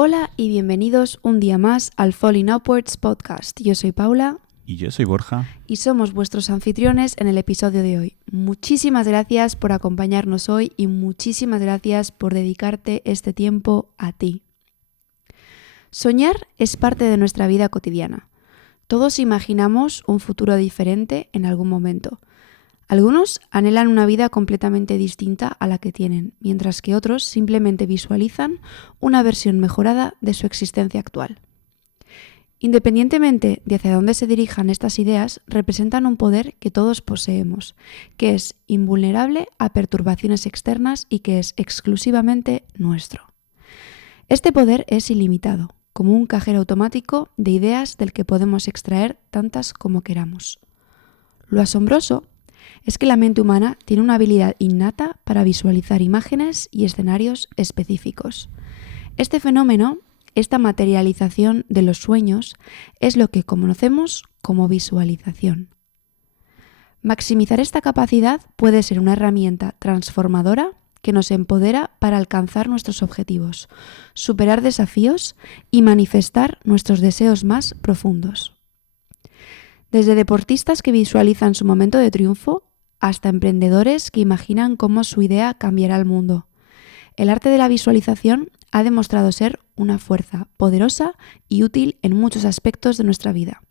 Hola y bienvenidos un día más al Falling Upwards podcast. Yo soy Paula. Y yo soy Borja. Y somos vuestros anfitriones en el episodio de hoy. Muchísimas gracias por acompañarnos hoy y muchísimas gracias por dedicarte este tiempo a ti. Soñar es parte de nuestra vida cotidiana. Todos imaginamos un futuro diferente en algún momento. Algunos anhelan una vida completamente distinta a la que tienen, mientras que otros simplemente visualizan una versión mejorada de su existencia actual. Independientemente de hacia dónde se dirijan estas ideas, representan un poder que todos poseemos, que es invulnerable a perturbaciones externas y que es exclusivamente nuestro. Este poder es ilimitado, como un cajero automático de ideas del que podemos extraer tantas como queramos. Lo asombroso es que la mente humana tiene una habilidad innata para visualizar imágenes y escenarios específicos. Este fenómeno, esta materialización de los sueños, es lo que conocemos como visualización. Maximizar esta capacidad puede ser una herramienta transformadora que nos empodera para alcanzar nuestros objetivos, superar desafíos y manifestar nuestros deseos más profundos. Desde deportistas que visualizan su momento de triunfo hasta emprendedores que imaginan cómo su idea cambiará el mundo. El arte de la visualización ha demostrado ser una fuerza poderosa y útil en muchos aspectos de nuestra vida.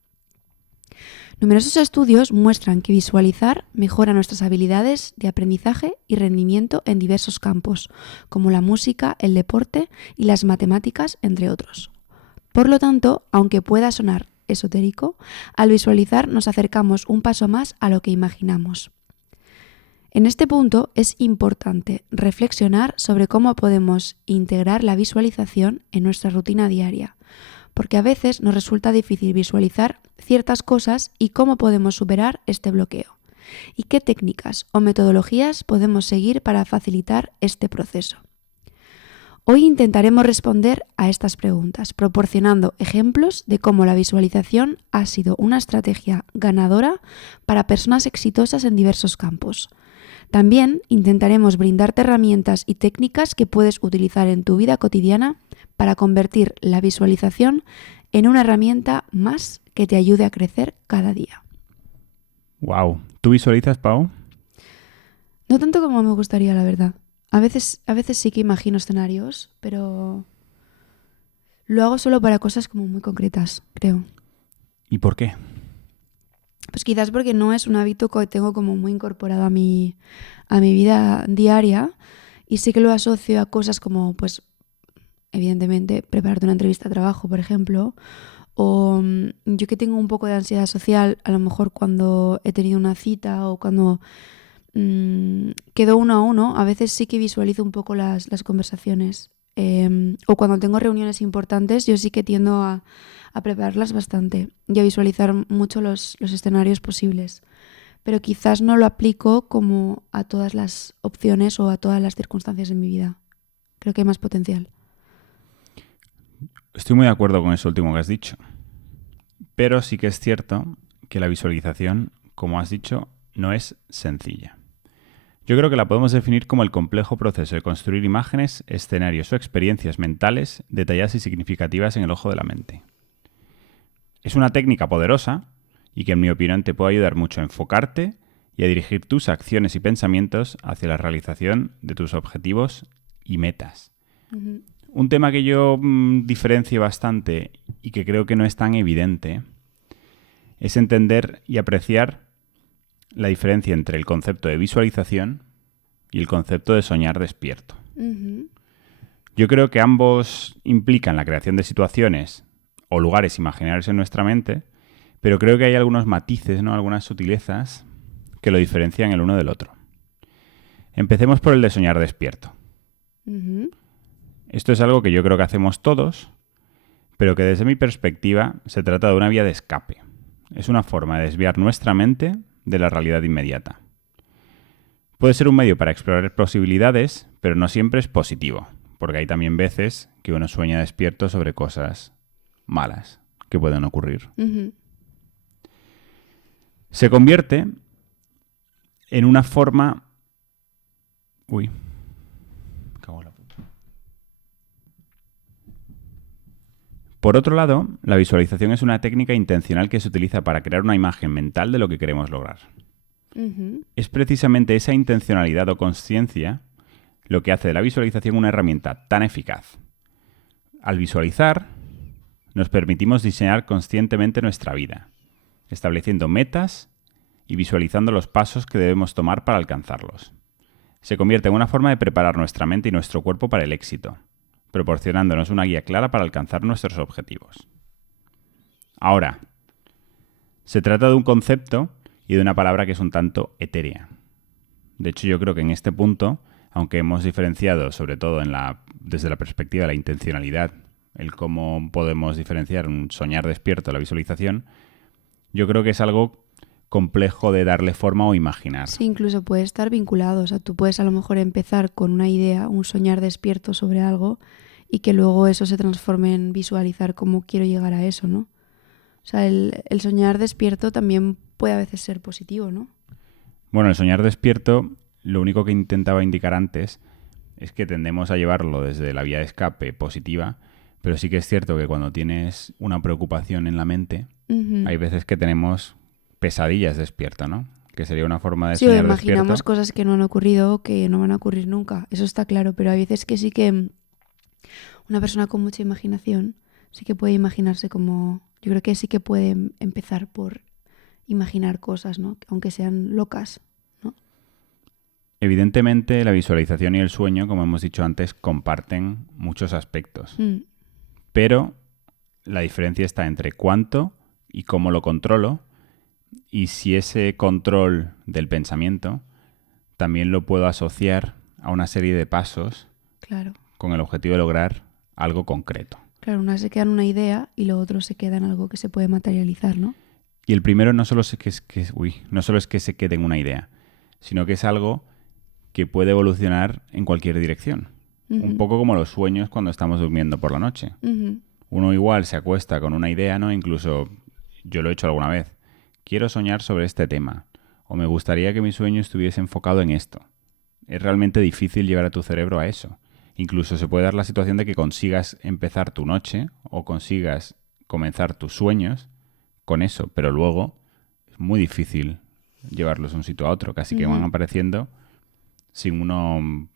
Numerosos estudios muestran que visualizar mejora nuestras habilidades de aprendizaje y rendimiento en diversos campos, como la música, el deporte y las matemáticas, entre otros. Por lo tanto, aunque pueda sonar esotérico, al visualizar nos acercamos un paso más a lo que imaginamos. En este punto es importante reflexionar sobre cómo podemos integrar la visualización en nuestra rutina diaria, porque a veces nos resulta difícil visualizar ciertas cosas y cómo podemos superar este bloqueo, y qué técnicas o metodologías podemos seguir para facilitar este proceso. Hoy intentaremos responder a estas preguntas, proporcionando ejemplos de cómo la visualización ha sido una estrategia ganadora para personas exitosas en diversos campos. También intentaremos brindarte herramientas y técnicas que puedes utilizar en tu vida cotidiana para convertir la visualización en una herramienta más que te ayude a crecer cada día. Wow. ¿Tú visualizas, Pau? No tanto como me gustaría, la verdad. A veces sí que imagino escenarios, pero lo hago solo para cosas como muy concretas, creo. ¿Y por qué? Pues quizás porque no es un hábito que tengo como muy incorporado a mi vida diaria y sí que lo asocio a cosas como, pues, evidentemente, prepararte una entrevista de trabajo, por ejemplo, o yo que tengo un poco de ansiedad social, a lo mejor cuando he tenido una cita o cuando quedo uno a uno, a veces sí que visualizo un poco las conversaciones. O cuando tengo reuniones importantes, yo sí que tiendo a prepararlas bastante y a visualizar mucho los escenarios posibles. Pero quizás no lo aplico como a todas las opciones o a todas las circunstancias de mi vida. Creo que hay más potencial. Estoy muy de acuerdo con eso último que has dicho. Pero sí que es cierto que la visualización, como has dicho, no es sencilla. Yo creo que la podemos definir como el complejo proceso de construir imágenes, escenarios o experiencias mentales detalladas y significativas en el ojo de la mente. Es una técnica poderosa y que en mi opinión te puede ayudar mucho a enfocarte y a dirigir tus acciones y pensamientos hacia la realización de tus objetivos y metas. Uh-huh. Un tema que yo diferencio bastante y que creo que no es tan evidente es entender y apreciar la diferencia entre el concepto de visualización y el concepto de soñar despierto. Uh-huh. Yo creo que ambos implican la creación de situaciones o lugares imaginarios en nuestra mente, pero creo que hay algunos matices, ¿no? Algunas sutilezas que lo diferencian el uno del otro. Empecemos por el de soñar despierto. Uh-huh. Esto es algo que yo creo que hacemos todos, pero que desde mi perspectiva se trata de una vía de escape. Es una forma de desviar nuestra mente de la realidad inmediata. Puede ser un medio para explorar posibilidades, pero no siempre es positivo, porque hay también veces que uno sueña despierto sobre cosas malas que pueden ocurrir. Uh-huh. Se convierte en una forma... Uy. Cago en la puta. Por otro lado, la visualización es una técnica intencional que se utiliza para crear una imagen mental de lo que queremos lograr. Es precisamente esa intencionalidad o consciencia lo que hace de la visualización una herramienta tan eficaz. Al visualizar, nos permitimos diseñar conscientemente nuestra vida, estableciendo metas y visualizando los pasos que debemos tomar para alcanzarlos. Se convierte en una forma de preparar nuestra mente y nuestro cuerpo para el éxito, proporcionándonos una guía clara para alcanzar nuestros objetivos. Ahora, se trata de un concepto y de una palabra que es un tanto etérea. De hecho, yo creo que en este punto, aunque hemos diferenciado sobre todo desde la perspectiva de la intencionalidad, el cómo podemos diferenciar un soñar despierto a la visualización, yo creo que es algo complejo de darle forma o imaginar. Sí, incluso puede estar vinculado. O sea, tú puedes a lo mejor empezar con una idea, un soñar despierto sobre algo y que luego eso se transforme en visualizar cómo quiero llegar a eso, ¿no? O sea, el soñar despierto también puede a veces ser positivo, ¿no? Bueno, el soñar despierto, lo único que intentaba indicar antes es que tendemos a llevarlo desde la vía de escape positiva, pero sí que es cierto que cuando tienes una preocupación en la mente, hay veces que tenemos pesadillas despierto, ¿no? Que sería una forma de soñar despierto. Sí, imaginamos cosas que no han ocurrido o que no van a ocurrir nunca. Eso está claro, pero hay veces que sí que una persona con mucha imaginación sí que puede imaginarse como... Yo creo que sí que puede empezar por imaginar cosas, ¿no? Aunque sean locas, ¿no? Evidentemente, la visualización y el sueño, como hemos dicho antes, comparten muchos aspectos. Pero la diferencia está entre cuánto y cómo lo controlo, y si ese control del pensamiento también lo puedo asociar a una serie de pasos con el objetivo de lograr algo concreto. Claro, una se queda en una idea y lo otro se queda en algo que se puede materializar, ¿no? Y el primero no solo es que se quede en una idea, sino que es algo que puede evolucionar en cualquier dirección. Un poco como los sueños cuando estamos durmiendo por la noche. Uno igual se acuesta con una idea, ¿no? Incluso yo lo he hecho alguna vez. Quiero soñar sobre este tema. O me gustaría que mi sueño estuviese enfocado en esto. Es realmente difícil llevar a tu cerebro a eso. Incluso se puede dar la situación de que consigas empezar tu noche o consigas comenzar tus sueños con eso, pero luego es muy difícil llevarlos de un sitio a otro. Casi que van apareciendo sin uno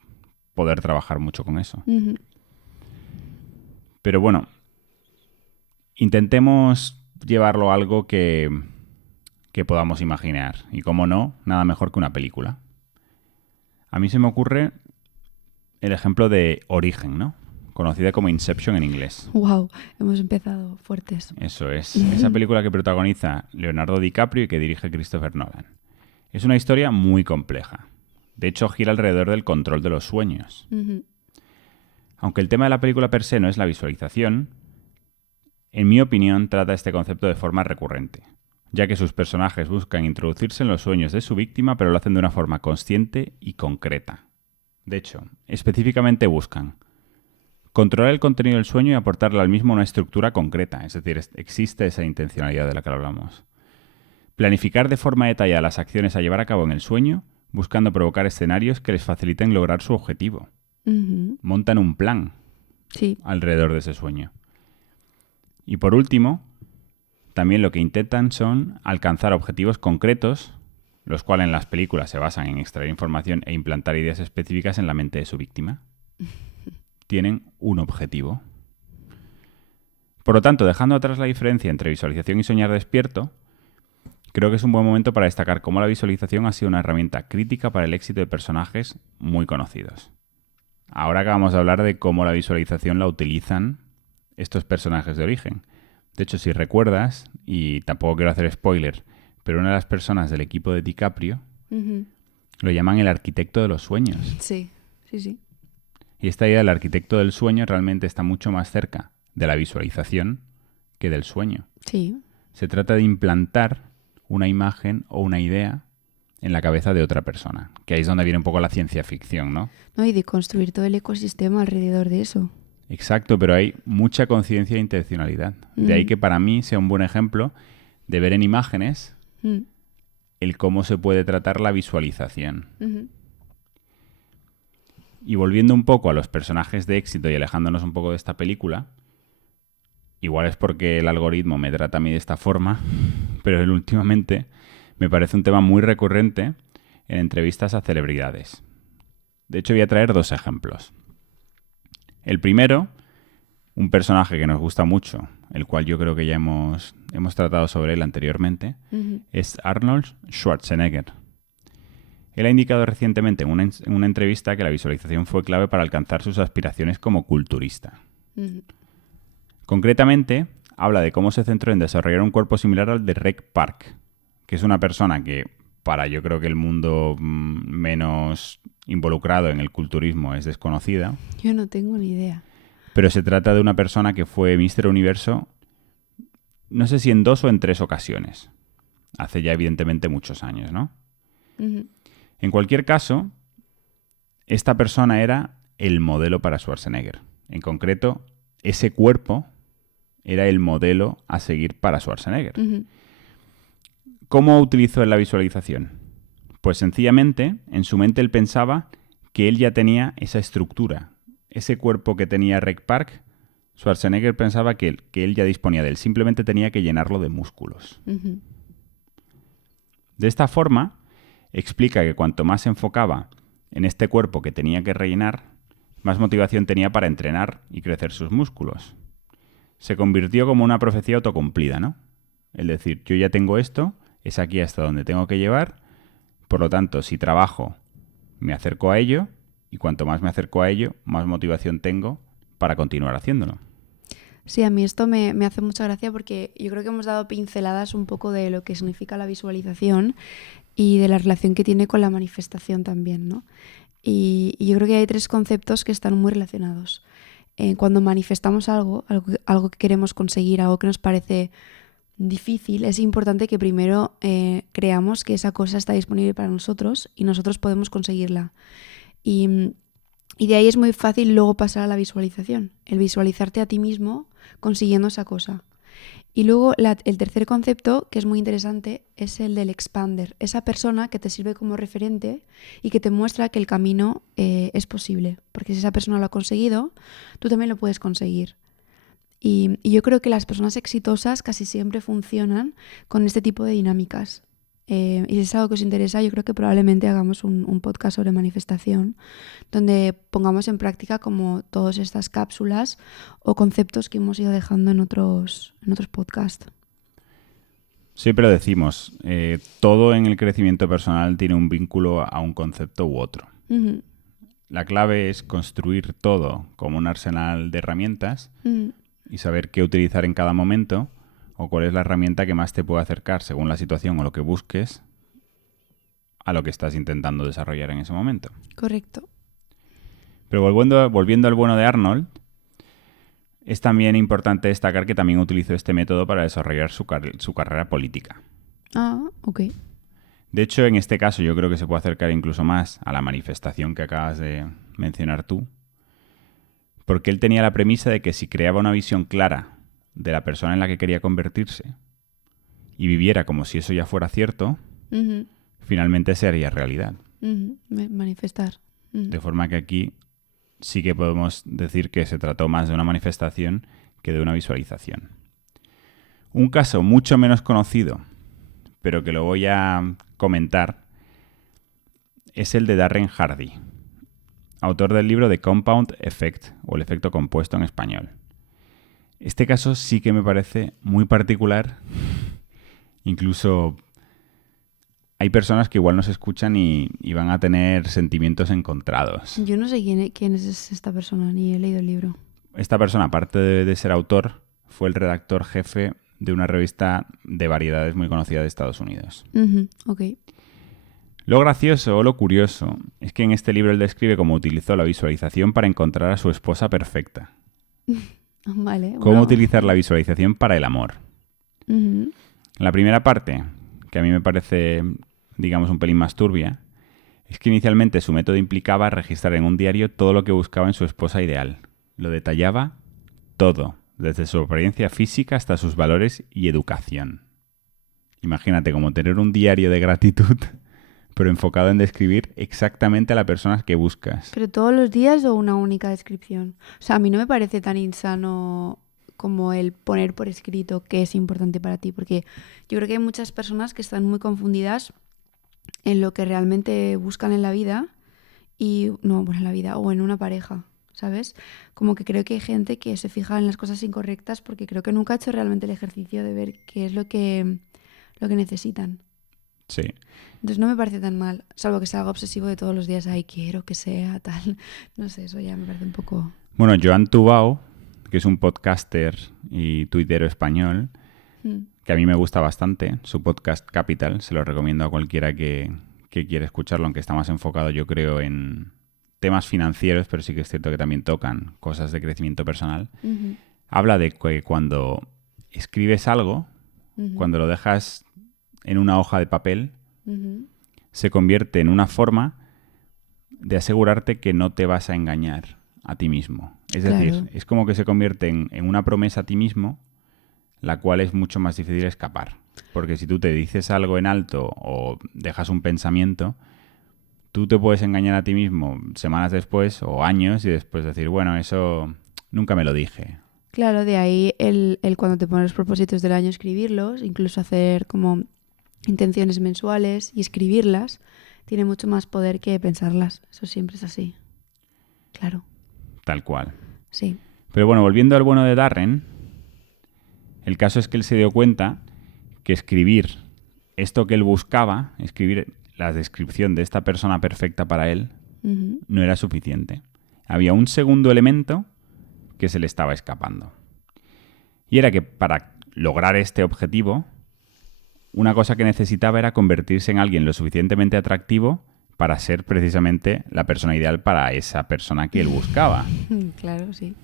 poder trabajar mucho con eso. Pero bueno, intentemos llevarlo a algo que podamos imaginar. Y como no, nada mejor que una película. A mí se me ocurre el ejemplo de Origen, ¿no? Conocida como Inception en inglés. ¡Wow! Hemos empezado fuertes. Eso es. Esa película que protagoniza Leonardo DiCaprio y que dirige Christopher Nolan. Es una historia muy compleja. De hecho, gira alrededor del control de los sueños. Aunque el tema de la película per se no es la visualización, en mi opinión trata este concepto de forma recurrente, ya que sus personajes buscan introducirse en los sueños de su víctima, pero lo hacen de una forma consciente y concreta. De hecho, específicamente buscan controlar el contenido del sueño y aportarle al mismo una estructura concreta, es decir, existe esa intencionalidad de la que hablamos. Planificar de forma detallada las acciones a llevar a cabo en el sueño, buscando provocar escenarios que les faciliten lograr su objetivo. Montan un plan alrededor de ese sueño. Y por último, también lo que intentan son alcanzar objetivos concretos, los cuales en las películas se basan en extraer información e implantar ideas específicas en la mente de su víctima. Tienen un objetivo. Por lo tanto, dejando atrás la diferencia entre visualización y soñar despierto, creo que es un buen momento para destacar cómo la visualización ha sido una herramienta crítica para el éxito de personajes muy conocidos. Ahora acabamos de hablar de cómo la visualización la utilizan estos personajes de Origen. De hecho, si recuerdas, y tampoco quiero hacer spoiler, pero una de las personas del equipo de DiCaprio lo llaman el arquitecto de los sueños. Sí. Y esta idea del arquitecto del sueño realmente está mucho más cerca de la visualización que del sueño. Sí. Se trata de implantar una imagen o una idea en la cabeza de otra persona, que ahí es donde viene un poco la ciencia ficción, ¿no? No, y de construir todo el ecosistema alrededor de eso. Exacto, pero hay mucha conciencia e intencionalidad. De ahí que para mí sea un buen ejemplo de ver en imágenes el cómo se puede tratar la visualización. Y volviendo un poco a los personajes de éxito y alejándonos un poco de esta película, igual es porque el algoritmo me trata a mí de esta forma, pero él últimamente me parece un tema muy recurrente en entrevistas a celebridades. De hecho, voy a traer 2 ejemplos. El primero, un personaje que nos gusta mucho, el cual yo creo que ya hemos tratado sobre él anteriormente, es Arnold Schwarzenegger. Él ha indicado recientemente en una entrevista que la visualización fue clave para alcanzar sus aspiraciones como culturista. Concretamente, habla de cómo se centró en desarrollar un cuerpo similar al de Rec Park, que es una persona que, para yo creo que el mundo menos involucrado en el culturismo es desconocida. Yo no tengo ni idea. Pero se trata de una persona que fue Mister Universo, no sé si en 2 o en 3 ocasiones. Hace ya evidentemente muchos años, ¿no? En cualquier caso, esta persona era el modelo para Schwarzenegger. En concreto, ese cuerpo era el modelo a seguir para Schwarzenegger. ¿Cómo utilizó él la visualización? Pues sencillamente, en su mente él pensaba que él ya tenía esa estructura. Ese cuerpo que tenía Rec Park, Schwarzenegger pensaba que él ya disponía de él. Simplemente tenía que llenarlo de músculos. De esta forma, explica que cuanto más se enfocaba en este cuerpo que tenía que rellenar, más motivación tenía para entrenar y crecer sus músculos. Se convirtió como una profecía autocumplida, ¿no? Es decir, yo ya tengo esto, es aquí hasta donde tengo que llevar, por lo tanto, si trabajo, me acerco a ello, y cuanto más me acerco a ello, más motivación tengo para continuar haciéndolo. Sí, a mí esto me hace mucha gracia porque yo creo que hemos dado pinceladas un poco de lo que significa la visualización y de la relación que tiene con la manifestación también, ¿no? Y yo creo que hay 3 conceptos que están muy relacionados. Cuando manifestamos algo que queremos conseguir, algo que nos parece difícil, es importante que primero creamos que esa cosa está disponible para nosotros y nosotros podemos conseguirla. Y de ahí es muy fácil luego pasar a la visualización, el visualizarte a ti mismo consiguiendo esa cosa. Y luego el tercer concepto, que es muy interesante, es el del expander, esa persona que te sirve como referente y que te muestra que el camino es posible, porque si esa persona lo ha conseguido, tú también lo puedes conseguir. Y yo creo que las personas exitosas casi siempre funcionan con este tipo de dinámicas. Y si es algo que os interesa, yo creo que probablemente hagamos un podcast sobre manifestación, donde pongamos en práctica como todas estas cápsulas o conceptos que hemos ido dejando en otros podcasts. Siempre lo decimos, todo en el crecimiento personal tiene un vínculo a un concepto u otro. La clave es construir todo como un arsenal de herramientas y saber qué utilizar en cada momento, o cuál es la herramienta que más te puede acercar, según la situación o lo que busques, a lo que estás intentando desarrollar en ese momento. Correcto. Pero volviendo al bueno de Arnold, es también importante destacar que también utilizó este método para desarrollar su carrera política. Ah, ok. De hecho, en este caso yo creo que se puede acercar incluso más a la manifestación que acabas de mencionar tú, porque él tenía la premisa de que si creaba una visión clara de la persona en la que quería convertirse y viviera como si eso ya fuera cierto, finalmente se haría realidad. Manifestar. De forma que aquí sí que podemos decir que se trató más de una manifestación que de una visualización. Un caso mucho menos conocido, pero que lo voy a comentar, es el de Darren Hardy, autor del libro The Compound Effect, o el efecto compuesto en español. Este caso sí que me parece muy particular. Incluso hay personas que igual nos escuchan y van a tener sentimientos encontrados. Yo no sé quién es esta persona, ni he leído el libro. Esta persona, aparte de ser autor, fue el redactor jefe de una revista de variedades muy conocida de Estados Unidos. Ok. Lo gracioso o lo curioso es que en este libro él describe cómo utilizó la visualización para encontrar a su esposa perfecta. Vale. Cómo utilizar la visualización para el amor. La primera parte, que a mí me parece, digamos, un pelín más turbia, es que inicialmente su método implicaba registrar en un diario todo lo que buscaba en su esposa ideal. Lo detallaba todo, desde su apariencia física hasta sus valores y educación. Imagínate como tener un diario de gratitud, pero enfocado en describir exactamente a la persona que buscas. ¿Pero todos los días o una única descripción? O sea, a mí no me parece tan insano como el poner por escrito qué es importante para ti, porque yo creo que hay muchas personas que están muy confundidas en lo que realmente buscan en la vida y no, bueno, en la vida o en una pareja, ¿sabes? Como que creo que hay gente que se fija en las cosas incorrectas porque creo que nunca ha hecho realmente el ejercicio de ver qué es lo que necesitan. Sí. Entonces no me parece tan mal, salvo que sea algo obsesivo de todos los días, ay, quiero que sea tal. No sé, eso ya me parece un poco... Bueno, Joan Tubau, que es un podcaster y tuitero español, que a mí me gusta bastante, su podcast Capital, se lo recomiendo a cualquiera que quiera escucharlo, aunque está más enfocado, yo creo, en temas financieros, pero sí que es cierto que también tocan cosas de crecimiento personal. Habla de que cuando escribes algo, cuando lo dejas en una hoja de papel, se convierte en una forma de asegurarte que no te vas a engañar a ti mismo. Es decir, es como que se convierte en una promesa a ti mismo, la cual es mucho más difícil escapar. Porque si tú te dices algo en alto o dejas un pensamiento, tú te puedes engañar a ti mismo semanas después o años y después decir, bueno, eso nunca me lo dije. Claro, de ahí el cuando te pones los propósitos del año escribirlos, incluso hacer como intenciones mensuales y escribirlas, tiene mucho más poder que pensarlas. Eso siempre es así. Claro. Tal cual. Sí. Pero bueno, volviendo al bueno de Darren, el caso es que él se dio cuenta que escribir esto que él buscaba, escribir la descripción de esta persona perfecta para él, no era suficiente. Había un segundo elemento que se le estaba escapando. Y era que para lograr este objetivo, una cosa que necesitaba era convertirse en alguien lo suficientemente atractivo para ser precisamente la persona ideal para esa persona que él buscaba. Claro, sí.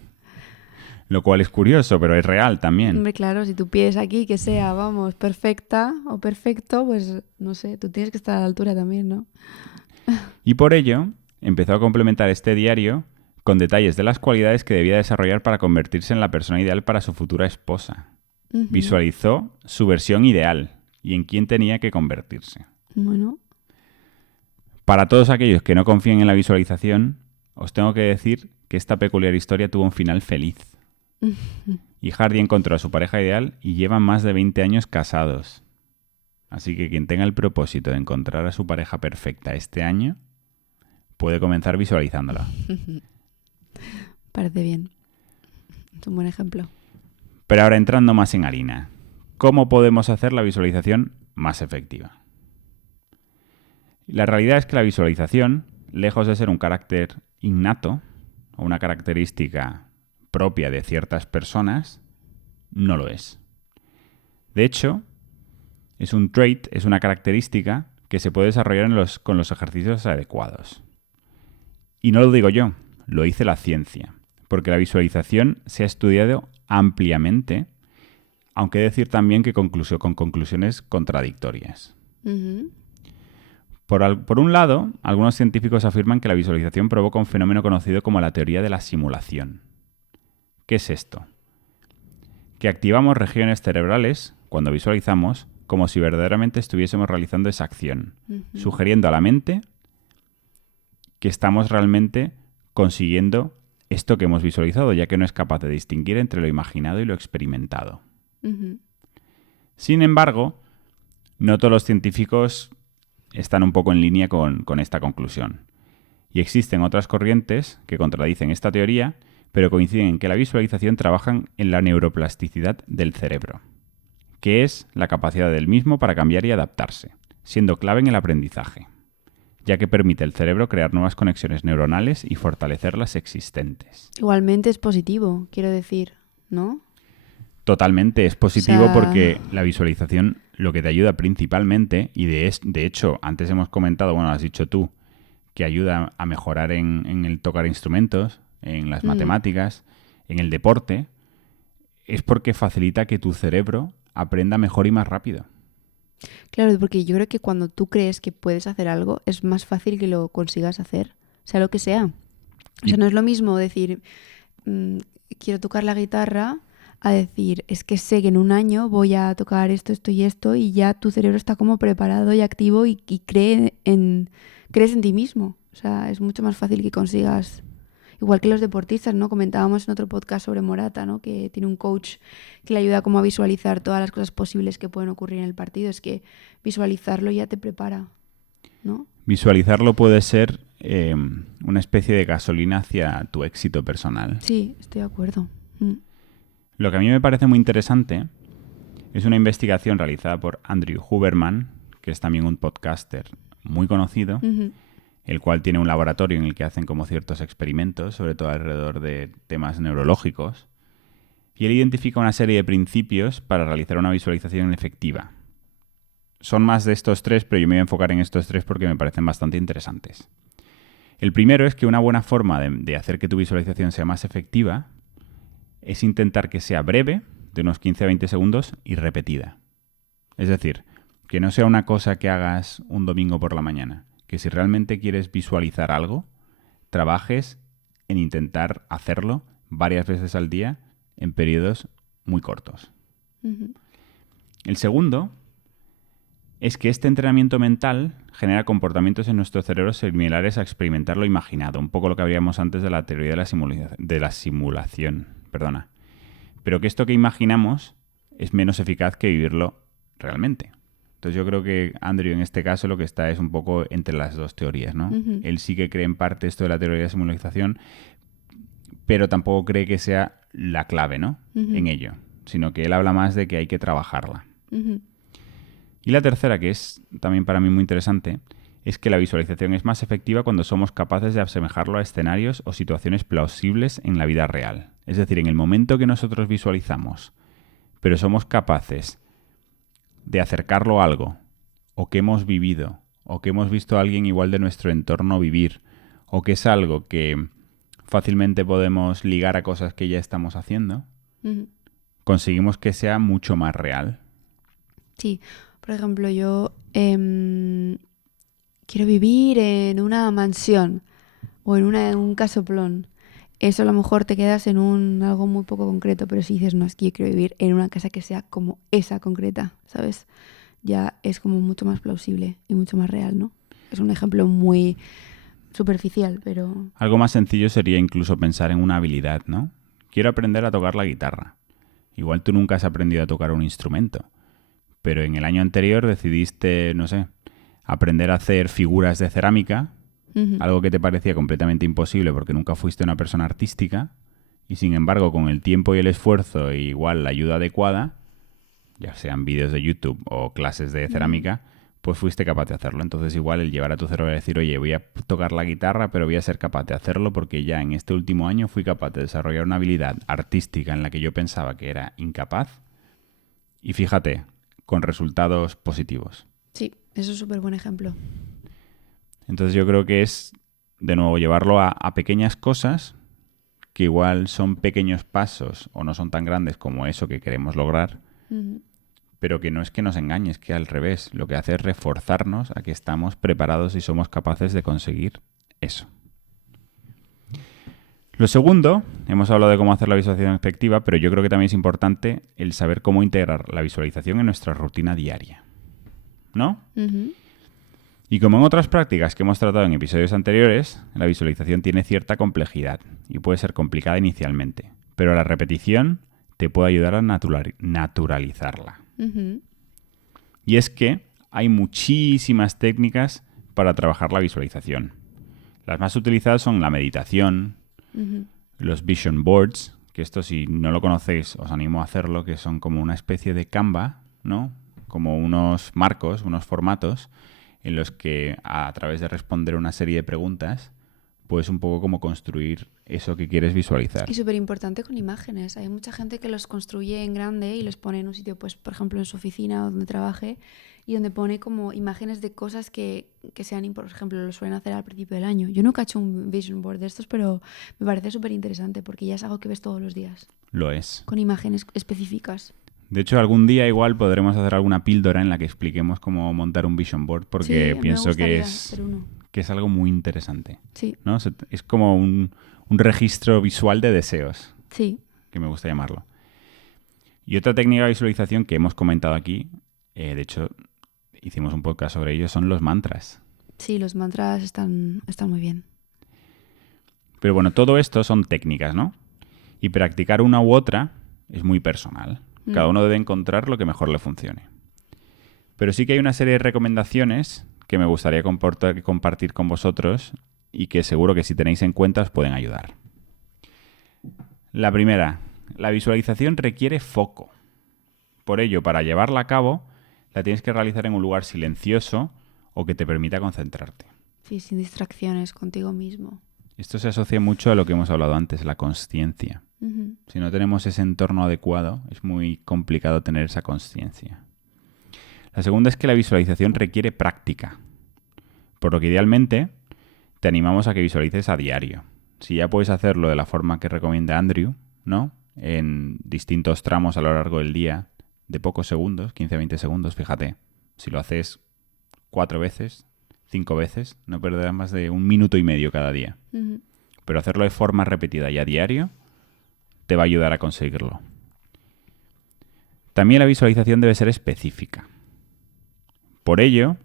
Lo cual es curioso, pero es real también. Hombre, claro, si tú pides aquí que sea, vamos, perfecta o perfecto, pues no sé, tú tienes que estar a la altura también, ¿no? Y por ello, empezó a complementar este diario con detalles de las cualidades que debía desarrollar para convertirse en la persona ideal para su futura esposa. Visualizó su versión ideal y en quién tenía que convertirse. Bueno. Para todos aquellos que no confíen en la visualización, os tengo que decir que esta peculiar historia tuvo un final feliz. Y Hardy encontró a su pareja ideal y llevan más de 20 años casados. Así que quien tenga el propósito de encontrar a su pareja perfecta este año, puede comenzar visualizándola. Parece bien. Es un buen ejemplo. Pero ahora entrando más en harina, ¿cómo podemos hacer la visualización más efectiva? La realidad es que la visualización, lejos de ser un carácter innato o una característica propia de ciertas personas, no lo es. De hecho, es un trait, es una característica que se puede desarrollar con los ejercicios adecuados. Y no lo digo yo, lo dice la ciencia, porque la visualización se ha estudiado ampliamente, aunque decir también que con conclusiones contradictorias. Por un lado, algunos científicos afirman que la visualización provoca un fenómeno conocido como la teoría de la simulación. ¿Qué es esto? Que activamos regiones cerebrales, cuando visualizamos, como si verdaderamente estuviésemos realizando esa acción, sugiriendo a la mente que estamos realmente consiguiendo esto que hemos visualizado, ya que no es capaz de distinguir entre lo imaginado y lo experimentado. Sin embargo, no todos los científicos están un poco en línea con esta conclusión. Y existen otras corrientes que contradicen esta teoría, pero coinciden en que la visualización trabaja en la neuroplasticidad del cerebro, que es la capacidad del mismo para cambiar y adaptarse, siendo clave en el aprendizaje, ya que permite al cerebro crear nuevas conexiones neuronales y fortalecer las existentes. Igualmente es positivo, quiero decir, ¿no? Totalmente, es positivo porque la visualización lo que te ayuda principalmente, y de hecho antes hemos comentado, bueno, has dicho tú, que ayuda a mejorar en el tocar instrumentos, en las matemáticas, en el deporte, es porque facilita que tu cerebro aprenda mejor y más rápido. Claro, porque yo creo que cuando tú crees que puedes hacer algo, es más fácil que lo consigas hacer, sea lo que sea. O sea, no es lo mismo decir, quiero tocar la guitarra, a decir, es que sé que en un año voy a tocar esto, esto y esto, y ya tu cerebro está como preparado y activo y crees en ti mismo. O sea, es mucho más fácil que consigas. Igual que los deportistas, ¿no? Comentábamos en otro podcast sobre Morata, ¿no? Que tiene un coach que le ayuda como a visualizar todas las cosas posibles que pueden ocurrir en el partido. Es que visualizarlo ya te prepara, ¿no? Visualizarlo puede ser una especie de gasolina hacia tu éxito personal. Sí, estoy de acuerdo. Lo que a mí me parece muy interesante es una investigación realizada por Andrew Huberman, que es también un podcaster muy conocido, el cual tiene un laboratorio en el que hacen como ciertos experimentos, sobre todo alrededor de temas neurológicos, y él identifica una serie de principios para realizar una visualización efectiva. Son más de estos 3, pero yo me voy a enfocar en estos 3 porque me parecen bastante interesantes. El primero es que una buena forma de hacer que tu visualización sea más efectiva es intentar que sea breve, de unos 15 a 20 segundos, y repetida. Es decir, que no sea una cosa que hagas un domingo por la mañana. Que si realmente quieres visualizar algo, trabajes en intentar hacerlo varias veces al día en periodos muy cortos. El segundo es que este entrenamiento mental genera comportamientos en nuestro cerebro similares a experimentar lo imaginado, un poco lo que habríamos antes de la teoría de la simulación. Pero que esto que imaginamos es menos eficaz que vivirlo realmente. Entonces yo creo que Andrew en este caso lo que está es un poco entre las dos teorías, ¿no? Él sí que cree en parte esto de la teoría de la simulación, pero tampoco cree que sea la clave, ¿no? En ello, sino que él habla más de que hay que trabajarla. Y la tercera, que es también para mí muy interesante, es que la visualización es más efectiva cuando somos capaces de asemejarlo a escenarios o situaciones plausibles en la vida real. Es decir, en el momento que nosotros visualizamos, pero somos capaces de acercarlo a algo, o que hemos vivido, o que hemos visto a alguien igual de nuestro entorno vivir, o que es algo que fácilmente podemos ligar a cosas que ya estamos haciendo, conseguimos que sea mucho más real. Sí, por ejemplo, yo quiero vivir en una mansión o en un casoplón. Eso a lo mejor te quedas en algo muy poco concreto, pero si dices, no, es que yo quiero vivir en una casa que sea como esa concreta, ¿sabes? Ya es como mucho más plausible y mucho más real, ¿no? Es un ejemplo muy superficial, pero... Algo más sencillo sería incluso pensar en una habilidad, ¿no? Quiero aprender a tocar la guitarra. Igual tú nunca has aprendido a tocar un instrumento, pero en el año anterior decidiste, no sé, aprender a hacer figuras de cerámica, algo que te parecía completamente imposible porque nunca fuiste una persona artística, y sin embargo con el tiempo y el esfuerzo e igual la ayuda adecuada, ya sean vídeos de YouTube o clases de cerámica, pues fuiste capaz de hacerlo. Entonces igual el llevar a tu cerebro a decir, oye, voy a tocar la guitarra, pero voy a ser capaz de hacerlo porque ya en este último año fui capaz de desarrollar una habilidad artística en la que yo pensaba que era incapaz, y fíjate, con resultados positivos. Sí, eso es un súper buen ejemplo. Entonces yo creo que es, de nuevo, llevarlo a pequeñas cosas que igual son pequeños pasos o no son tan grandes como eso que queremos lograr, pero que no es que nos engañe, es que al revés, lo que hace es reforzarnos a que estamos preparados y somos capaces de conseguir eso. Lo segundo, hemos hablado de cómo hacer la visualización efectiva, pero yo creo que también es importante el saber cómo integrar la visualización en nuestra rutina diaria, ¿no? Y como en otras prácticas que hemos tratado en episodios anteriores, la visualización tiene cierta complejidad y puede ser complicada inicialmente, pero la repetición te puede ayudar a naturalizarla. Y es que hay muchísimas técnicas para trabajar la visualización. Las más utilizadas son la meditación, los vision boards, que esto si no lo conocéis os animo a hacerlo, que son como una especie de Canva, ¿no? Como unos marcos, unos formatos en los que a través de responder una serie de preguntas puedes un poco como construir eso que quieres visualizar. Y súper importante con imágenes. Hay mucha gente que los construye en grande y los pone en un sitio, pues por ejemplo en su oficina o donde trabaje, y donde pone como imágenes de cosas que sean, por ejemplo, lo suelen hacer al principio del año. Yo nunca he hecho un vision board de estos, pero me parece súper interesante porque ya es algo que ves todos los días. Lo es. Con imágenes específicas. De hecho, algún día igual podremos hacer alguna píldora en la que expliquemos cómo montar un vision board, porque sí, pienso que es algo muy interesante. Sí. ¿No? Es como un registro visual de deseos. Sí. Que me gusta llamarlo. Y otra técnica de visualización que hemos comentado aquí, de hecho, hicimos un podcast sobre ello, son los mantras. Sí, los mantras están muy bien. Pero bueno, todo esto son técnicas, ¿no? Y practicar una u otra es muy personal. Cada uno debe encontrar lo que mejor le funcione. Pero sí que hay una serie de recomendaciones que me gustaría compartir con vosotros y que seguro que si tenéis en cuenta os pueden ayudar. La primera, la visualización requiere foco. Por ello, para llevarla a cabo, la tienes que realizar en un lugar silencioso o que te permita concentrarte. Sí, sin distracciones, contigo mismo. Esto se asocia mucho a lo que hemos hablado antes, la consciencia. Uh-huh. Si no tenemos ese entorno adecuado, es muy complicado tener esa consciencia. La segunda es que la visualización requiere práctica, por lo que idealmente te animamos a que visualices a diario. Si ya puedes hacerlo de la forma que recomienda Andrew, ¿no? En distintos tramos a lo largo del día, de pocos segundos, 15-20 segundos, fíjate. Si lo haces 4 veces, 5 veces, no perderás más de 1 minuto y medio cada día. Uh-huh. Pero hacerlo de forma repetida y a diario te va a ayudar a conseguirlo. También la visualización debe ser específica. Por ello,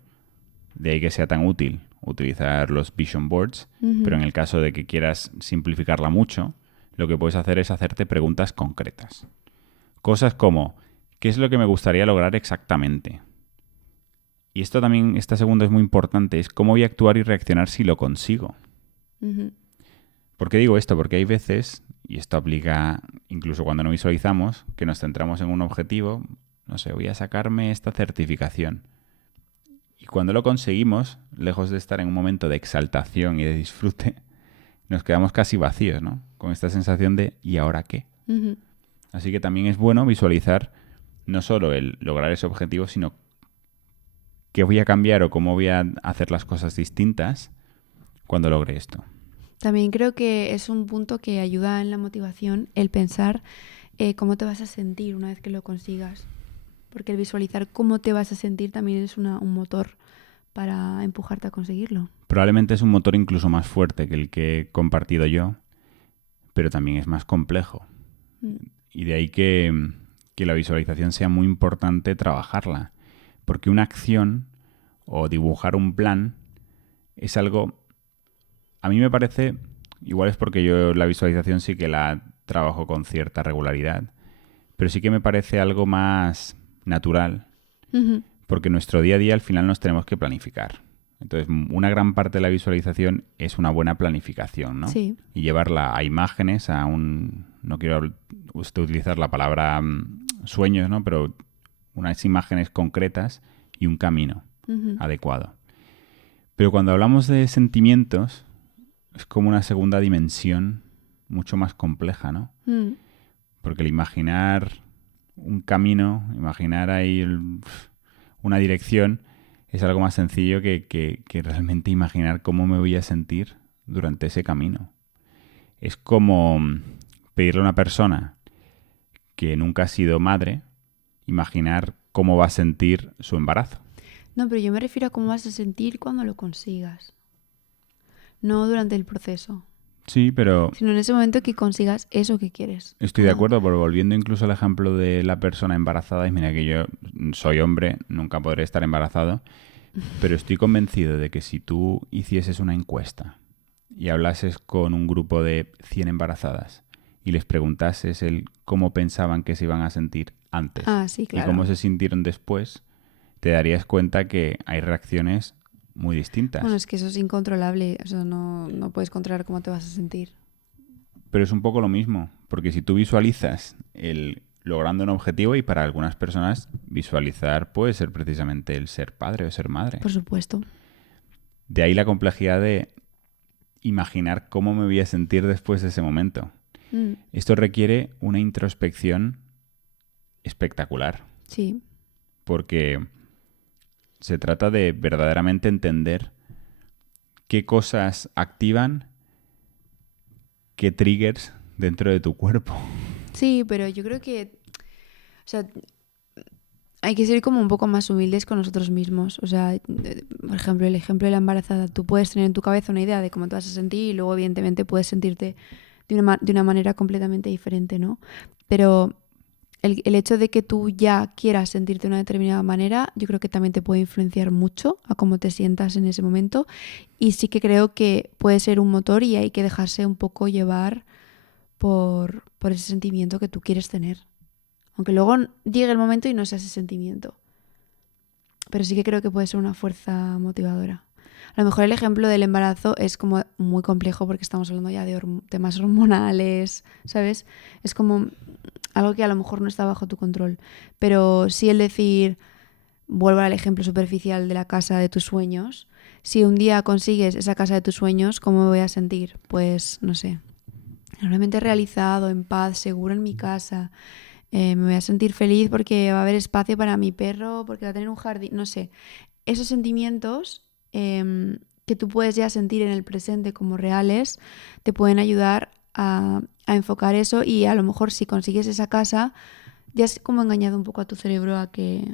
de ahí que sea tan útil utilizar los vision boards, pero en el caso de que quieras simplificarla mucho, lo que puedes hacer es hacerte preguntas concretas. Cosas como, ¿qué es lo que me gustaría lograr exactamente? Y esto también, esta segunda es muy importante, es cómo voy a actuar y reaccionar si lo consigo. Uh-huh. ¿Por qué digo esto? Porque hay veces, y esto aplica incluso cuando no visualizamos, que nos centramos en un objetivo, no sé, voy a sacarme esta certificación. Y cuando lo conseguimos, lejos de estar en un momento de exaltación y de disfrute, nos quedamos casi vacíos, ¿no? Con esta sensación de ¿y ahora qué? Uh-huh. Así que también es bueno visualizar no solo el lograr ese objetivo, sino qué voy a cambiar o cómo voy a hacer las cosas distintas cuando logre esto. También creo que es un punto que ayuda en la motivación el pensar cómo te vas a sentir una vez que lo consigas. Porque el visualizar cómo te vas a sentir también es un motor para empujarte a conseguirlo. Probablemente es un motor incluso más fuerte que el que he compartido yo, pero también es más complejo. Y de ahí que la visualización sea muy importante trabajarla. Porque una acción o dibujar un plan es algo... A mí me parece... Igual es porque yo la visualización sí que la trabajo con cierta regularidad, pero sí que me parece algo más natural, porque nuestro día a día al final nos tenemos que planificar. Entonces, una gran parte de la visualización es una buena planificación, ¿no? Sí. Y llevarla a imágenes, a un... No quiero utilizar la palabra sueños, ¿no? Pero unas imágenes concretas y un camino adecuado. Pero cuando hablamos de sentimientos, es como una segunda dimensión mucho más compleja, ¿no? Porque el imaginar un camino, imaginar ahí una dirección, es algo más sencillo que realmente imaginar cómo me voy a sentir durante ese camino. Es como pedirle a una persona que nunca ha sido madre, imaginar cómo va a sentir su embarazo. No, pero yo me refiero a cómo vas a sentir cuando lo consigas. No durante el proceso. Sí, pero... Sino en ese momento que consigas eso que quieres. Estoy de acuerdo, pero volviendo incluso al ejemplo de la persona embarazada, y mira que yo soy hombre, nunca podré estar embarazado, pero estoy convencido de que si tú hicieses una encuesta y hablases con un grupo de 100 embarazadas y les preguntases el cómo pensaban que se iban a sentir antes Sí, claro. y cómo se sintieron después, te darías cuenta que hay reacciones muy distintas. Bueno, es que eso es incontrolable. O sea, no puedes controlar cómo te vas a sentir. Pero es un poco lo mismo, porque si tú visualizas el logrando un objetivo, y para algunas personas visualizar puede ser precisamente el ser padre o ser madre. Por supuesto. De ahí la complejidad de imaginar cómo me voy a sentir después de ese momento. Esto requiere una introspección espectacular. Sí. Porque se trata de verdaderamente entender qué cosas activan, qué triggers dentro de tu cuerpo. Sí, pero yo creo que, o sea, hay que ser como un poco más humildes con nosotros mismos. O sea, por ejemplo, el ejemplo de la embarazada. Tú puedes tener en tu cabeza una idea de cómo te vas a sentir y luego, evidentemente, puedes sentirte de una manera completamente diferente, ¿no? Pero el hecho de que tú ya quieras sentirte de una determinada manera, yo creo que también te puede influenciar mucho a cómo te sientas en ese momento. Y sí que creo que puede ser un motor y hay que dejarse un poco llevar por ese sentimiento que tú quieres tener. Aunque luego llegue el momento y no sea ese sentimiento. Pero sí que creo que puede ser una fuerza motivadora. A lo mejor el ejemplo del embarazo es como muy complejo porque estamos hablando ya de temas hormonales, ¿sabes? Es como algo que a lo mejor no está bajo tu control. Pero sí el decir, vuelvo al ejemplo superficial de la casa de tus sueños, si un día consigues esa casa de tus sueños, ¿cómo me voy a sentir? Pues, no sé, realmente realizado, en paz, seguro en mi casa. Me voy a sentir feliz porque va a haber espacio para mi perro, porque va a tener un jardín, no sé. Esos sentimientos que tú puedes ya sentir en el presente como reales, te pueden ayudar a enfocar eso y a lo mejor si consigues esa casa, ya has como engañado un poco a tu cerebro a que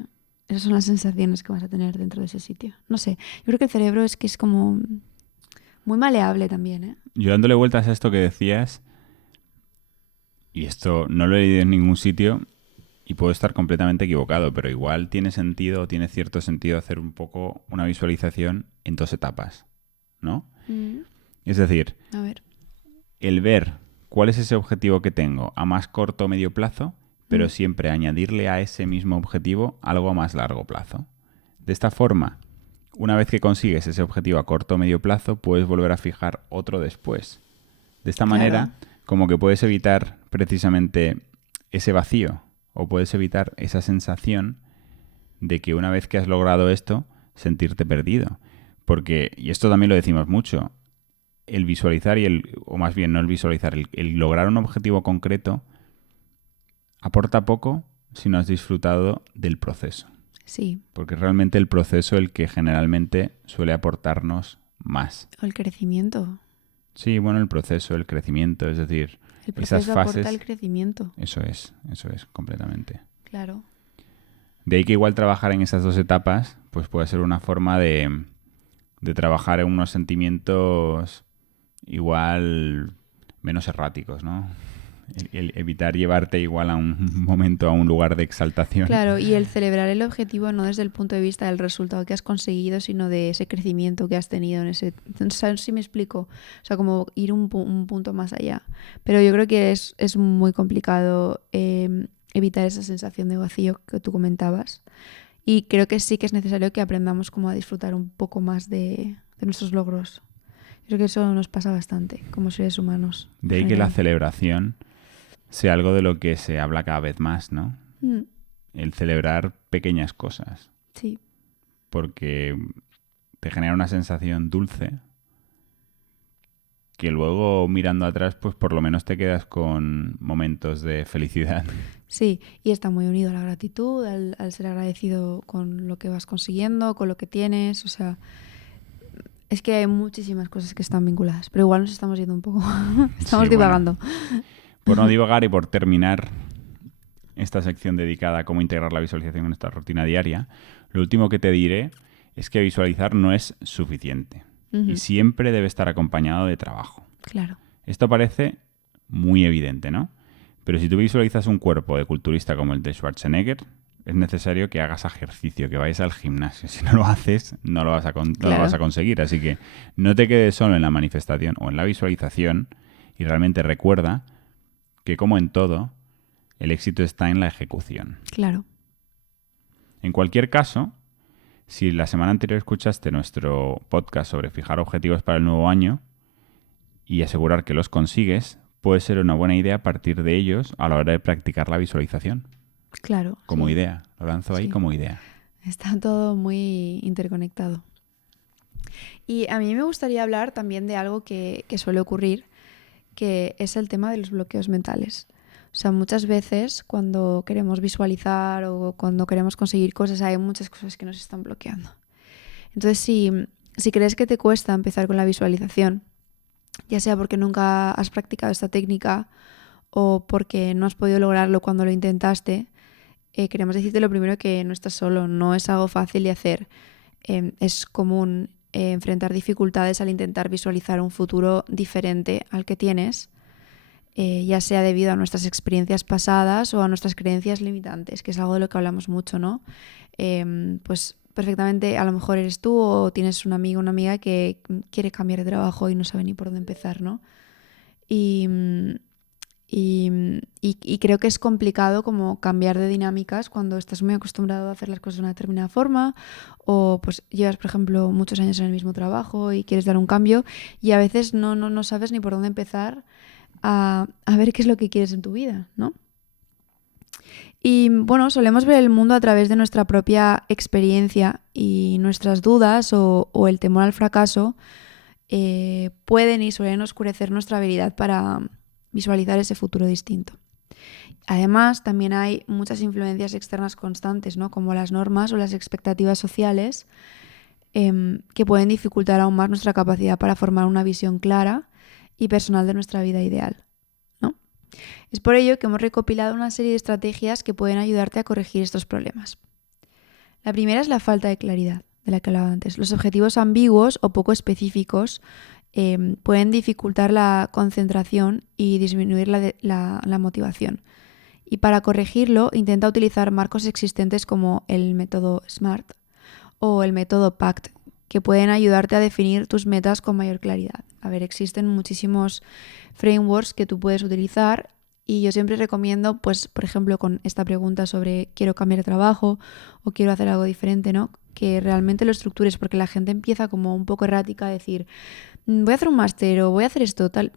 esas son las sensaciones que vas a tener dentro de ese sitio. No sé, yo creo que el cerebro es que es como muy maleable también, ¿eh? Yo dándole vueltas a esto que decías, y esto no lo he leído en ningún sitio y puedo estar completamente equivocado, pero igual tiene sentido, tiene cierto sentido hacer un poco una visualización en 2 etapas, ¿no? Mm. Es decir, A ver. el ver cuál es ese objetivo que tengo a más corto o medio plazo, pero siempre añadirle a ese mismo objetivo algo a más largo plazo. De esta forma, una vez que consigues ese objetivo a corto o medio plazo, puedes volver a fijar otro después. De esta manera, como que puedes evitar precisamente ese vacío o puedes evitar esa sensación de que una vez que has logrado esto, sentirte perdido. Porque, y esto también lo decimos mucho, el visualizar o más bien no el visualizar, el lograr un objetivo concreto aporta poco si no has disfrutado del proceso. Sí. Porque realmente el proceso es el que generalmente suele aportarnos más. O el crecimiento. Sí, bueno, el proceso, el crecimiento, es decir, El proceso esas fases. aporta el crecimiento. Eso es, completamente. Claro. De ahí que igual trabajar en esas 2 etapas, pues puede ser una forma de trabajar en unos sentimientos igual menos erráticos, ¿no? El evitar llevarte igual a un momento, a un lugar de exaltación. Claro, y el celebrar el objetivo no desde el punto de vista del resultado que has conseguido, sino de ese crecimiento que has tenido en ese... ¿Sabes si me explico? O sea, como ir un punto más allá. Pero yo creo que es muy complicado evitar esa sensación de vacío que tú comentabas. Y creo que sí que es necesario que aprendamos como a disfrutar un poco más de nuestros logros. Creo que eso nos pasa bastante como seres humanos. De ahí que la celebración sea algo de lo que se habla cada vez más, ¿no? El celebrar pequeñas cosas. Sí. Porque te genera una sensación dulce que luego mirando atrás pues por lo menos te quedas con momentos de felicidad. Sí, y está muy unido a la gratitud, al ser agradecido con lo que vas consiguiendo, con lo que tienes, o sea, es que hay muchísimas cosas que están vinculadas, pero igual nos estamos yendo un poco, estamos divagando. Bueno, por no divagar y por terminar esta sección dedicada a cómo integrar la visualización en nuestra rutina diaria, lo último que te diré es que visualizar no es suficiente y siempre debe estar acompañado de trabajo. Claro. Esto parece muy evidente, ¿no? Pero si tú visualizas un cuerpo de culturista como el de Schwarzenegger, es necesario que hagas ejercicio, que vayas al gimnasio. Si no lo haces, no lo vas a conseguir. Así que no te quedes solo en la manifestación o en la visualización y realmente recuerda que, como en todo, el éxito está en la ejecución. Claro. En cualquier caso, si la semana anterior escuchaste nuestro podcast sobre fijar objetivos para el nuevo año y asegurar que los consigues, puede ser una buena idea partir de ellos a la hora de practicar la visualización. Claro. Como idea. Lo lanzo ahí como idea. Está todo muy interconectado. Y a mí me gustaría hablar también de algo que suele ocurrir, que es el tema de los bloqueos mentales. O sea, muchas veces cuando queremos visualizar o cuando queremos conseguir cosas, hay muchas cosas que nos están bloqueando. Entonces, si crees que te cuesta empezar con la visualización, ya sea porque nunca has practicado esta técnica o porque no has podido lograrlo cuando lo intentaste, queremos decirte lo primero que no estás solo, no es algo fácil de hacer. Es común enfrentar dificultades al intentar visualizar un futuro diferente al que tienes. ya sea debido a nuestras experiencias pasadas o a nuestras creencias limitantes, que es algo de lo que hablamos mucho, ¿no? Pues perfectamente a lo mejor eres tú o tienes un amigo o una amiga que quiere cambiar de trabajo y no sabe ni por dónde empezar, ¿no? Y, y creo que es complicado como cambiar de dinámicas cuando estás muy acostumbrado a hacer las cosas de una determinada forma o pues llevas, por ejemplo, muchos años en el mismo trabajo y quieres dar un cambio y a veces no sabes ni por dónde empezar a ver qué es lo que quieres en tu vida, ¿no? Y bueno, solemos ver el mundo a través de nuestra propia experiencia y nuestras dudas o el temor al fracaso pueden y suelen oscurecer nuestra habilidad para visualizar ese futuro distinto. Además, también hay muchas influencias externas constantes, ¿no? Como las normas o las expectativas sociales, que pueden dificultar aún más nuestra capacidad para formar una visión clara y personal de nuestra vida ideal, ¿no? Es por ello que hemos recopilado una serie de estrategias que pueden ayudarte a corregir estos problemas. La primera es la falta de claridad, de la que hablaba antes. Los objetivos ambiguos o poco específicos pueden dificultar la concentración y disminuir la motivación. Y para corregirlo, intenta utilizar marcos existentes como el método SMART o el método PACT, que pueden ayudarte a definir tus metas con mayor claridad. A ver, existen muchísimos frameworks que tú puedes utilizar y yo siempre recomiendo, pues, por ejemplo, con esta pregunta sobre quiero cambiar de trabajo o quiero hacer algo diferente, ¿no? Que realmente lo estructures, porque la gente empieza como un poco errática a decir, voy a hacer un máster o voy a hacer esto, tal.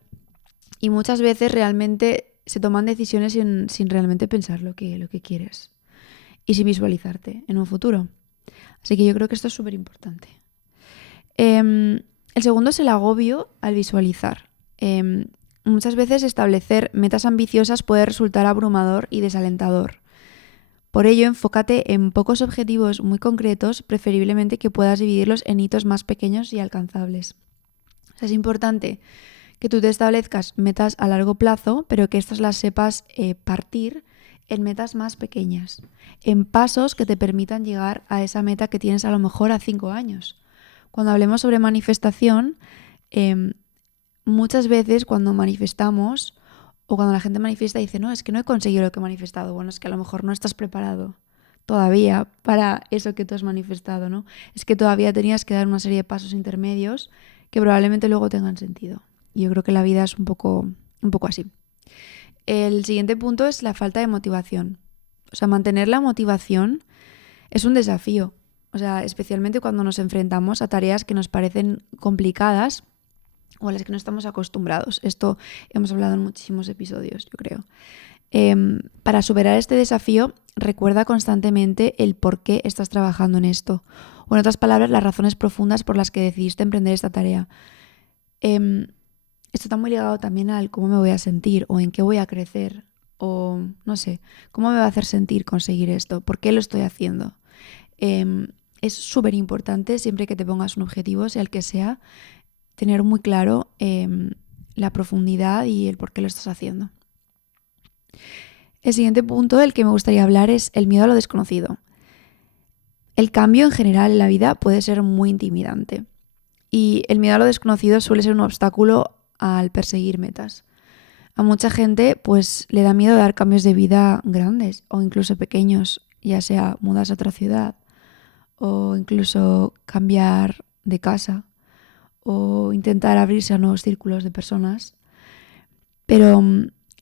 Y muchas veces realmente se toman decisiones sin realmente pensar lo que quieres y sin visualizarte en un futuro. Así que yo creo que esto es súper importante. El segundo es el agobio al visualizar. Muchas veces establecer metas ambiciosas puede resultar abrumador y desalentador. Por ello, enfócate en pocos objetivos muy concretos, preferiblemente que puedas dividirlos en hitos más pequeños y alcanzables. O sea, es importante que tú te establezcas metas a largo plazo, pero que estas las sepas partir en metas más pequeñas, en pasos que te permitan llegar a esa meta que tienes a lo mejor a 5 años. Cuando hablemos sobre manifestación, muchas veces cuando manifestamos o cuando la gente manifiesta dice, no, es que no he conseguido lo que he manifestado. Bueno, es que a lo mejor no estás preparado todavía para eso que tú has manifestado, ¿no? Es que todavía tenías que dar una serie de pasos intermedios que probablemente luego tengan sentido. Y yo creo que la vida es un poco así. El siguiente punto es la falta de motivación. O sea, mantener la motivación es un desafío. O sea, especialmente cuando nos enfrentamos a tareas que nos parecen complicadas o a las que no estamos acostumbrados. Esto hemos hablado en muchísimos episodios, yo creo. Para superar este desafío, recuerda constantemente el por qué estás trabajando en esto. O en otras palabras, las razones profundas por las que decidiste emprender esta tarea. Esto está muy ligado también al cómo me voy a sentir o en qué voy a crecer o no sé, cómo me va a hacer sentir conseguir esto, por qué lo estoy haciendo. Es súper importante siempre que te pongas un objetivo, sea el que sea, tener muy claro la profundidad y el por qué lo estás haciendo. El siguiente punto del que me gustaría hablar es el miedo a lo desconocido. El cambio en general en la vida puede ser muy intimidante y el miedo a lo desconocido suele ser un obstáculo al perseguir metas. A mucha gente pues le da miedo dar cambios de vida grandes o incluso pequeños, ya sea mudarse a otra ciudad o incluso cambiar de casa o intentar abrirse a nuevos círculos de personas. Pero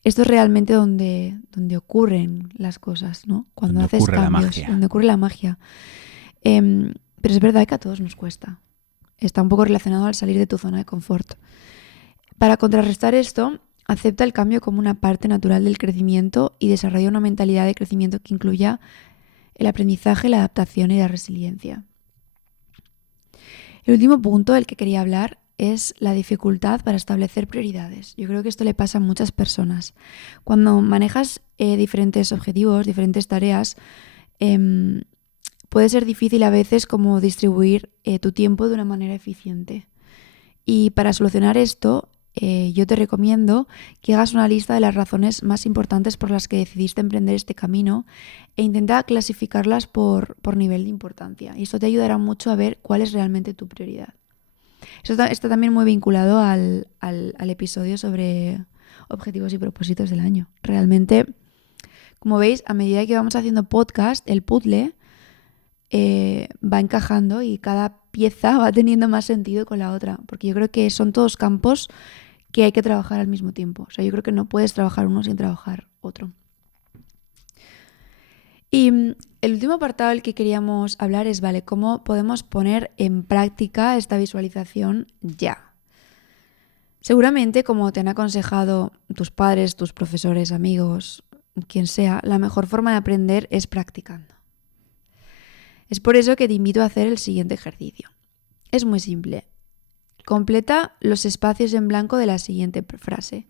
esto es realmente donde ocurren las cosas, ¿no? Cuando haces cambios, donde ocurre la magia. Pero es verdad que a todos nos cuesta. Está un poco relacionado al salir de tu zona de confort. Para contrarrestar esto, acepta el cambio como una parte natural del crecimiento y desarrolla una mentalidad de crecimiento que incluya el aprendizaje, la adaptación y la resiliencia. El último punto del que quería hablar es la dificultad para establecer prioridades. Yo creo que esto le pasa a muchas personas. Cuando manejas diferentes objetivos, diferentes tareas, puede ser difícil a veces como distribuir tu tiempo de una manera eficiente. Y para solucionar esto, yo te recomiendo que hagas una lista de las razones más importantes por las que decidiste emprender este camino e intenta clasificarlas por nivel de importancia. Y esto te ayudará mucho a ver cuál es realmente tu prioridad. Esto está también muy vinculado al episodio sobre, objetivos y propósitos del año. Realmente, como veis, a medida que vamos haciendo podcast, el puzzle va encajando y cada pieza va teniendo más sentido con la otra, porque yo creo que son todos campos que hay que trabajar al mismo tiempo. O sea, yo creo que no puedes trabajar uno sin trabajar otro. Y el último apartado del que queríamos hablar es, vale, ¿cómo podemos poner en práctica esta visualización ya? Seguramente, como te han aconsejado tus padres, tus profesores, amigos, quien sea, la mejor forma de aprender es practicando. Es por eso que te invito a hacer el siguiente ejercicio. Es muy simple. Completa los espacios en blanco de la siguiente frase.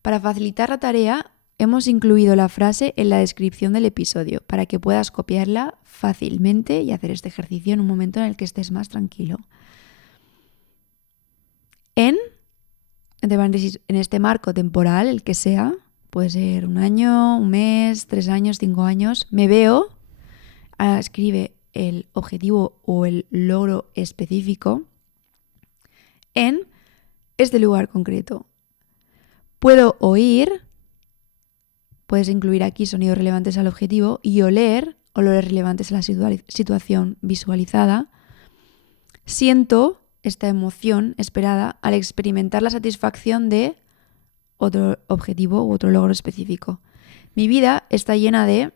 Para facilitar la tarea, hemos incluido la frase en la descripción del episodio para que puedas copiarla fácilmente y hacer este ejercicio en un momento en el que estés más tranquilo. En este marco temporal, el que sea, puede ser 1 año, 1 mes, 3 años, 5 años, me veo, escribe el objetivo o el logro específico en este lugar concreto. Puedo oír, puedes incluir aquí sonidos relevantes al objetivo, y oler, olores relevantes a la situación visualizada. Siento esta emoción esperada al experimentar la satisfacción de otro objetivo u otro logro específico. Mi vida está llena de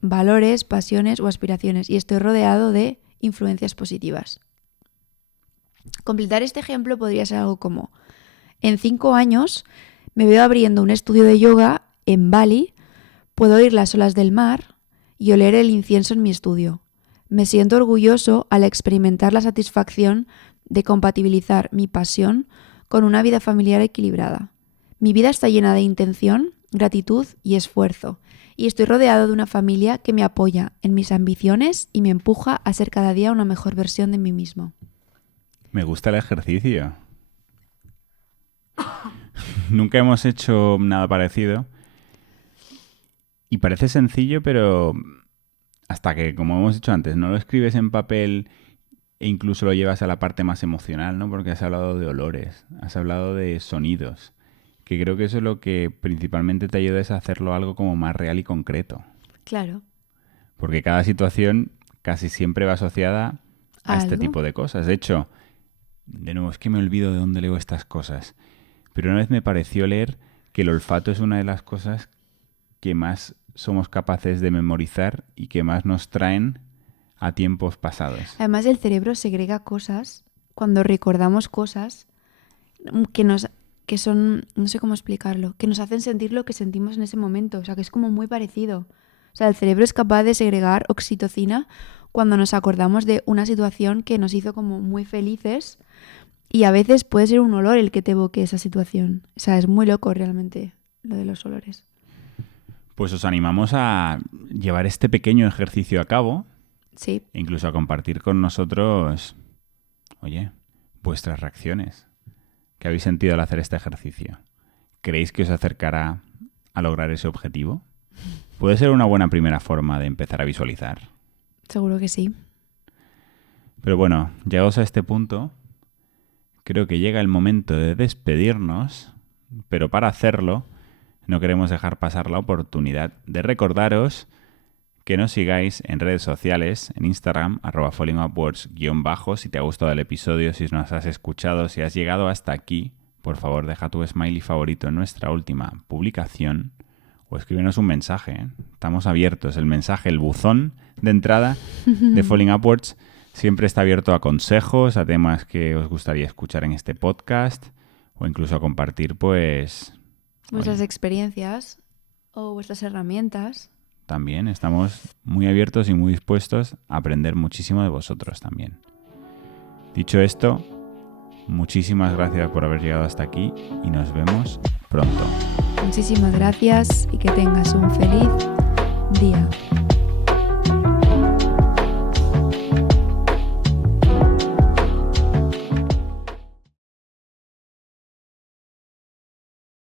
valores, pasiones o aspiraciones y estoy rodeado de influencias positivas. Completar este ejemplo podría ser algo como: en 5 años me veo abriendo un estudio de yoga en Bali, puedo oír las olas del mar y oler el incienso en mi estudio. Me siento orgulloso al experimentar la satisfacción de compatibilizar mi pasión con una vida familiar equilibrada. Mi vida está llena de intención, gratitud y esfuerzo, y estoy rodeado de una familia que me apoya en mis ambiciones y me empuja a ser cada día una mejor versión de mí mismo. Me gusta el ejercicio. Nunca hemos hecho nada parecido. Y parece sencillo, pero hasta que, como hemos dicho antes, no lo escribes en papel e incluso lo llevas a la parte más emocional, ¿no? Porque has hablado de olores, has hablado de sonidos, que creo que eso es lo que principalmente te ayuda, es a hacerlo algo como más real y concreto. Claro. Porque cada situación casi siempre va asociada a este tipo de cosas. De hecho, de nuevo, es que me olvido de dónde leo estas cosas. Pero una vez me pareció leer que el olfato es una de las cosas que más somos capaces de memorizar y que más nos traen a tiempos pasados. Además, el cerebro segrega cosas cuando recordamos cosas que son, no sé cómo explicarlo, que nos hacen sentir lo que sentimos en ese momento. O sea, que es como muy parecido. O sea, el cerebro es capaz de segregar oxitocina cuando nos acordamos de una situación que nos hizo como muy felices, y a veces puede ser un olor el que te evoque esa situación. O sea, es muy loco realmente lo de los olores. Pues os animamos a llevar este pequeño ejercicio a cabo. Sí. E incluso a compartir con nosotros, oye, vuestras reacciones. ¿Qué habéis sentido al hacer este ejercicio? ¿Creéis que os acercará a lograr ese objetivo? Puede ser una buena primera forma de empezar a visualizar. Seguro que sí. Pero bueno, llegados a este punto, creo que llega el momento de despedirnos, pero para hacerlo no queremos dejar pasar la oportunidad de recordaros que nos sigáis en redes sociales, en Instagram, @fallingupwards_, si te ha gustado el episodio, si nos has escuchado, si has llegado hasta aquí, por favor deja tu smiley favorito en nuestra última publicación o escríbenos un mensaje, ¿eh? Estamos abiertos, el mensaje, el buzón de entrada de Falling Upwards siempre está abierto a consejos, a temas que os gustaría escuchar en este podcast o incluso a compartir, pues, vuestras experiencias o vuestras herramientas. También estamos muy abiertos y muy dispuestos a aprender muchísimo de vosotros también. Dicho esto, muchísimas gracias por haber llegado hasta aquí y nos vemos pronto. Muchísimas gracias y que tengas un feliz día.